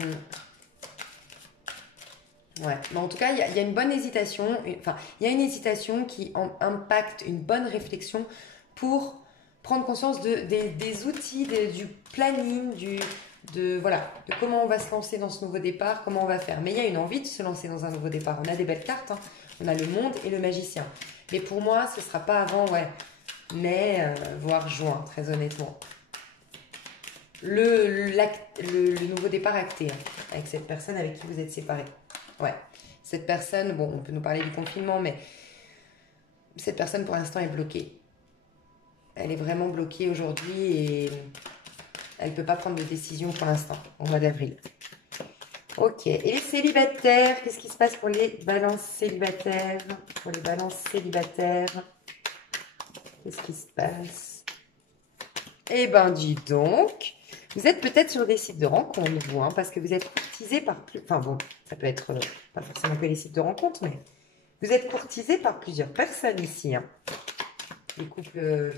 Hein. Ouais, mais en tout cas, il y a une bonne hésitation, enfin, il y a une hésitation qui impacte une bonne réflexion pour prendre conscience des outils, du planning, voilà, de comment on va se lancer dans ce nouveau départ, comment on va faire. Mais il y a une envie de se lancer dans un nouveau départ. On a des belles cartes, hein. On a le monde et le magicien. Mais pour moi, ce ne sera pas avant mai, voire juin, très honnêtement. Le nouveau départ acté, hein, avec cette personne avec qui vous êtes séparés. Ouais, cette personne, bon, on peut nous parler du confinement, mais cette personne pour l'instant est bloquée. Elle est vraiment bloquée aujourd'hui et elle ne peut pas prendre de décision pour l'instant, au mois d'avril. Ok, et les célibataires, qu'est-ce qui se passe pour les balances célibataires? Pour les balances célibataires, qu'est-ce qui se passe? Eh ben, dis donc, vous êtes peut-être sur des sites de rencontres, vous, hein, parce que vous êtes courtisé par plus... Enfin bon, ça peut être pas forcément que les sites de rencontres, mais vous êtes courtisé par plusieurs personnes ici, hein. Les couples...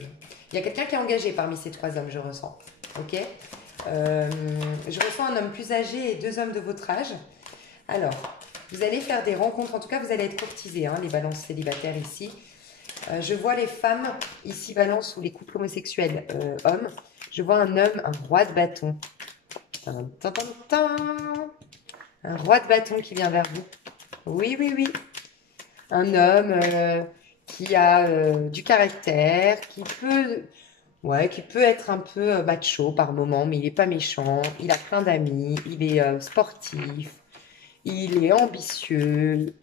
Il y a quelqu'un qui est engagé parmi ces trois hommes, je ressens. Ok, je ressens un homme plus âgé et deux hommes de votre âge. Alors, vous allez faire des rencontres. En tout cas, vous allez être courtisés, hein, les balances célibataires ici. Je vois les femmes ici, balance, ou les couples homosexuels hommes. Je vois un homme, un roi de bâton. Un roi de bâton qui vient vers vous. Oui, oui, oui. Un homme... qui a du caractère, qui peut être un peu macho par moment, mais il n'est pas méchant, il a plein d'amis, il est sportif, il est ambitieux,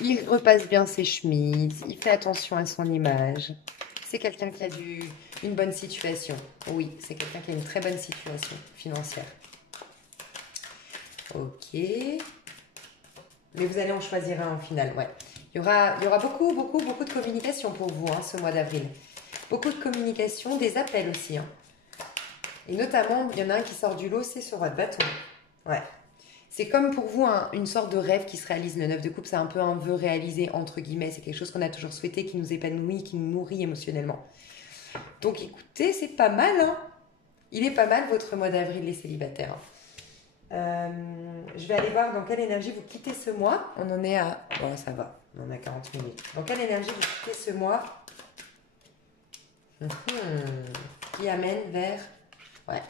il repasse bien ses chemises, il fait attention à son image. C'est quelqu'un qui a une bonne situation. Oui, c'est quelqu'un qui a une très bonne situation financière. Ok. Mais vous allez en choisir un au final, ouais. Il y aura beaucoup, beaucoup, beaucoup de communication pour vous, hein, ce mois d'avril. Beaucoup de communication, des appels aussi. Hein. Et notamment, il y en a un qui sort du lot, c'est ce roi de bâton. Ouais. C'est comme pour vous une sorte de rêve qui se réalise. Le 9 de coupe, c'est un peu un vœu réalisé, entre guillemets. C'est quelque chose qu'on a toujours souhaité, qui nous épanouit, qui nous nourrit émotionnellement. Donc écoutez, c'est pas mal, hein. Il est pas mal votre mois d'avril, les célibataires. Je vais aller voir dans quelle énergie vous quittez ce mois. On en est à... Bon, ça va, on en a 40 minutes. Dans quelle énergie vous quittez ce mois qui amène vers... Ouais.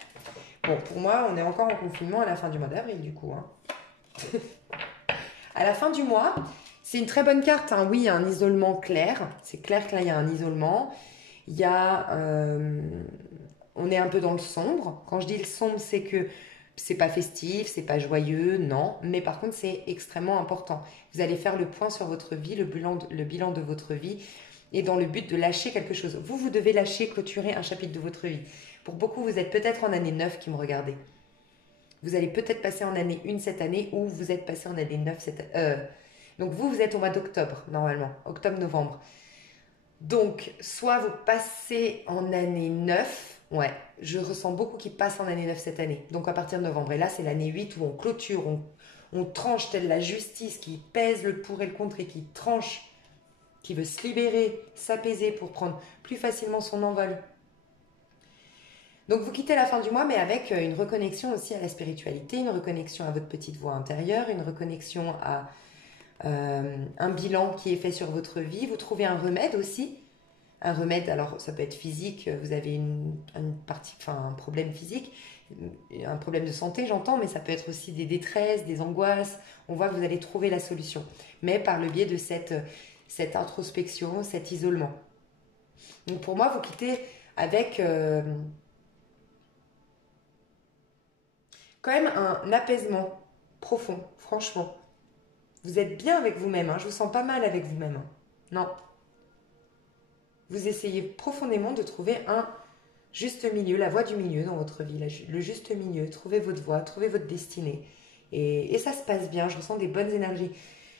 Bon, pour moi, on est encore en confinement à la fin du mois d'avril, du coup. Hein. À la fin du mois, c'est une très bonne carte. Hein. Oui, il y a un isolement clair. C'est clair que là, il y a un isolement. Il y a... on est un peu dans le sombre. Quand je dis le sombre, c'est que c'est pas festif, c'est pas joyeux, non. Mais par contre, c'est extrêmement important. Vous allez faire le point sur votre vie, le bilan de votre vie, et dans le but de lâcher quelque chose. Vous devez lâcher, clôturer un chapitre de votre vie. Pour beaucoup, vous êtes peut-être en année 9 qui me regardez. Vous allez peut-être passer en année 1 cette année, ou vous êtes passé en année 9 cette année. Donc vous êtes au mois d'octobre, normalement. Octobre-novembre. Donc, soit vous passez en année 9, ouais, je ressens beaucoup qui passent en année 9 cette année, donc à partir de novembre. Et là, c'est l'année 8 où on clôture, on tranche telle la justice qui pèse le pour et le contre et qui tranche, qui veut se libérer, s'apaiser pour prendre plus facilement son envol. Donc vous quittez la fin du mois, mais avec une reconnexion aussi à la spiritualité, une reconnexion à votre petite voix intérieure, une reconnexion à... un bilan qui est fait sur votre vie. Vous trouvez un remède aussi. Un remède, alors ça peut être physique, vous avez un problème physique, un problème de santé, j'entends, mais ça peut être aussi des détresses, des angoisses. On voit que vous allez trouver la solution, mais par le biais de cette introspection, cet isolement. Donc pour moi, vous quittez avec quand même un apaisement profond, franchement. Vous êtes bien avec vous-même, hein. Je vous sens pas mal avec vous-même. Hein. Non. Vous essayez profondément de trouver un juste milieu, la voie du milieu dans votre vie, le juste milieu. Trouvez votre voie, trouvez votre destinée. Et ça se passe bien, je ressens des bonnes énergies.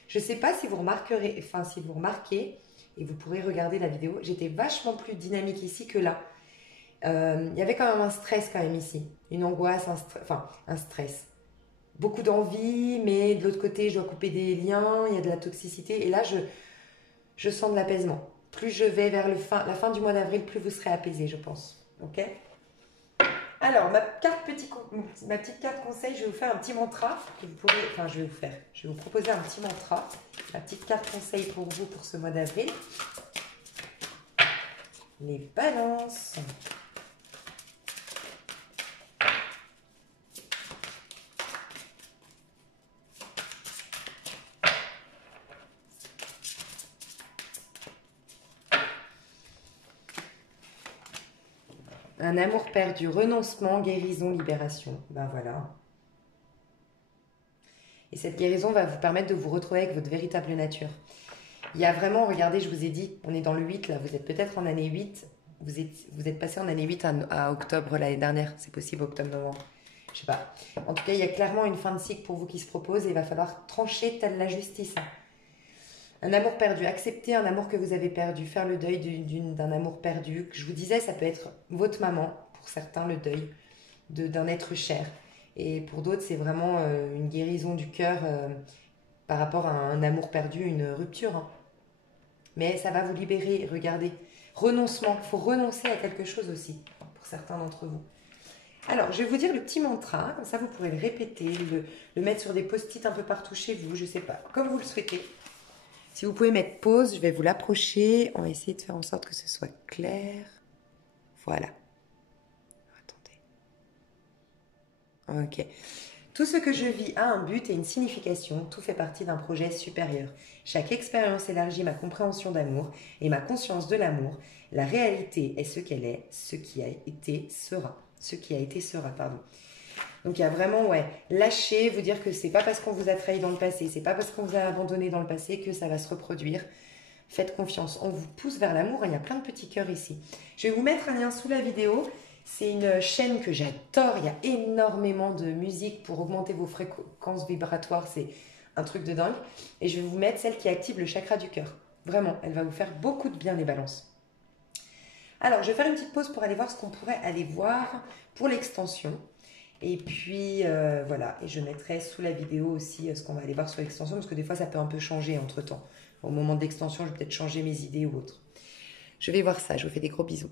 Je ne sais pas si vous remarquerez, si vous remarquez, et vous pourrez regarder la vidéo, j'étais vachement plus dynamique ici que là. Il y avait quand même un stress quand même ici. Une angoisse, un stress. Beaucoup d'envie, mais de l'autre côté, je dois couper des liens, il y a de la toxicité. Et là, je sens de l'apaisement. Plus je vais vers la fin du mois d'avril, plus vous serez apaisé, je pense. Ok? Alors, ma petite carte conseil, je vais vous faire un petit mantra que vous pourrez... Enfin, je vais vous proposer un petit mantra. Ma petite carte conseil pour vous pour ce mois d'avril. Les balances. Un amour perdu, renoncement, guérison, libération. Ben voilà. Et cette guérison va vous permettre de vous retrouver avec votre véritable nature. Il y a vraiment, regardez, je vous ai dit, on est dans le 8 là, vous êtes peut-être en année 8. Vous êtes passé en année 8 à octobre l'année dernière. C'est possible, octobre-novembre. Je sais pas. En tout cas, il y a clairement une fin de cycle pour vous qui se propose et il va falloir trancher telle la justice. Un amour perdu, accepter un amour que vous avez perdu, faire le deuil d'un amour perdu. Je vous disais, ça peut être votre maman, pour certains, le deuil d'un être cher. Et pour d'autres, c'est vraiment une guérison du cœur par rapport à un amour perdu, une rupture. Hein. Mais ça va vous libérer, regardez. Renoncement, il faut renoncer à quelque chose aussi, pour certains d'entre vous. Alors, je vais vous dire le petit mantra, comme ça vous pourrez le répéter, le mettre sur des post-it un peu partout chez vous, je ne sais pas, comme vous le souhaitez. Si vous pouvez mettre pause, je vais vous l'approcher. On va essayer de faire en sorte que ce soit clair. Voilà. Attendez. Ok. Tout ce que je vis a un but et une signification. Tout fait partie d'un projet supérieur. Chaque expérience élargit ma compréhension d'amour et ma conscience de l'amour. La réalité est ce qu'elle est. Ce qui a été sera. Ce qui a été sera, pardon. Donc il y a vraiment, lâcher, vous dire que c'est pas parce qu'on vous a trahi dans le passé, c'est pas parce qu'on vous a abandonné dans le passé que ça va se reproduire. Faites confiance, on vous pousse vers l'amour, il y a plein de petits cœurs ici. Je vais vous mettre un lien sous la vidéo, c'est une chaîne que j'adore, il y a énormément de musique pour augmenter vos fréquences vibratoires, c'est un truc de dingue. Et je vais vous mettre celle qui active le chakra du cœur. Vraiment, elle va vous faire beaucoup de bien les balances. Alors, je vais faire une petite pause pour aller voir ce qu'on pourrait aller voir pour l'extension. Et puis voilà, et je mettrai sous la vidéo aussi ce qu'on va aller voir sur l'extension, parce que des fois ça peut un peu changer entre temps. Au moment de l'extension, je vais peut-être changer mes idées ou autre. Je vais voir ça, je vous fais des gros bisous.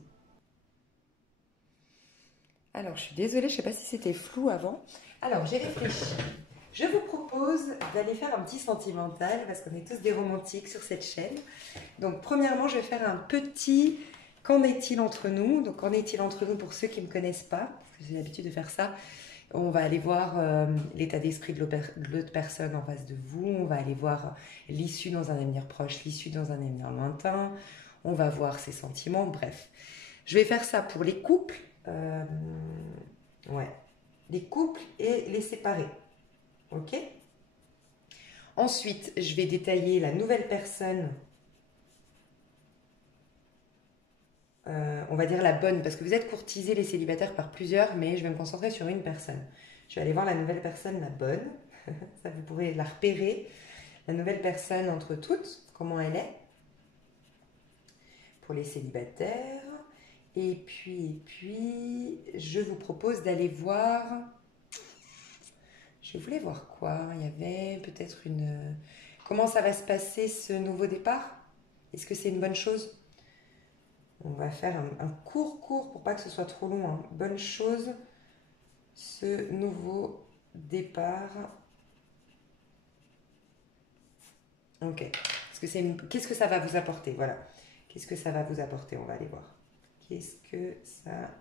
Alors, je suis désolée, je ne sais pas si c'était flou avant. Alors, j'ai réfléchi. Je vous propose d'aller faire un petit sentimental, parce qu'on est tous des romantiques sur cette chaîne. Donc, premièrement, je vais faire un petit « Qu'en est-il entre nous ?» Donc, qu'en est-il entre nous pour ceux qui ne me connaissent pas, parce que j'ai l'habitude de faire ça. On va aller voir l'état d'esprit de l'autre personne en face de vous. On va aller voir l'issue dans un avenir proche, l'issue dans un avenir lointain. On va voir ses sentiments, bref. Je vais faire ça pour les couples. Ouais, les couples et les séparés. Ok? Ensuite, je vais détailler la nouvelle personne. On va dire la bonne, parce que vous êtes courtisés les célibataires par plusieurs, mais je vais me concentrer sur une personne. Je vais aller voir la nouvelle personne, la bonne. Ça, vous pourrez la repérer. La nouvelle personne entre toutes, comment elle est. Pour les célibataires. Et puis, je vous propose d'aller voir... Je voulais voir quoi? Il y avait peut-être une... Comment ça va se passer ce nouveau départ? Est-ce que c'est une bonne chose? On va faire un court pour pas que ce soit trop long. Hein. Bonne chose, ce nouveau départ. Ok. Qu'est-ce que ça va vous apporter? Voilà. Qu'est-ce que ça va vous apporter? On va aller voir. Qu'est-ce que ça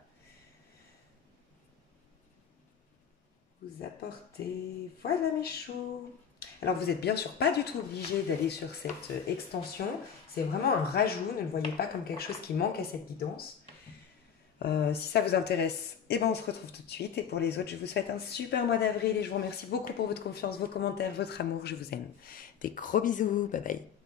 vous apporter? Voilà mes choux. Alors vous êtes bien sûr pas du tout obligé d'aller sur cette extension. C'est vraiment un rajout. Ne le voyez pas comme quelque chose qui manque à cette guidance. Si ça vous intéresse, eh ben on se retrouve tout de suite. Et pour les autres, je vous souhaite un super mois d'avril et je vous remercie beaucoup pour votre confiance, vos commentaires, votre amour. Je vous aime. Des gros bisous. Bye bye.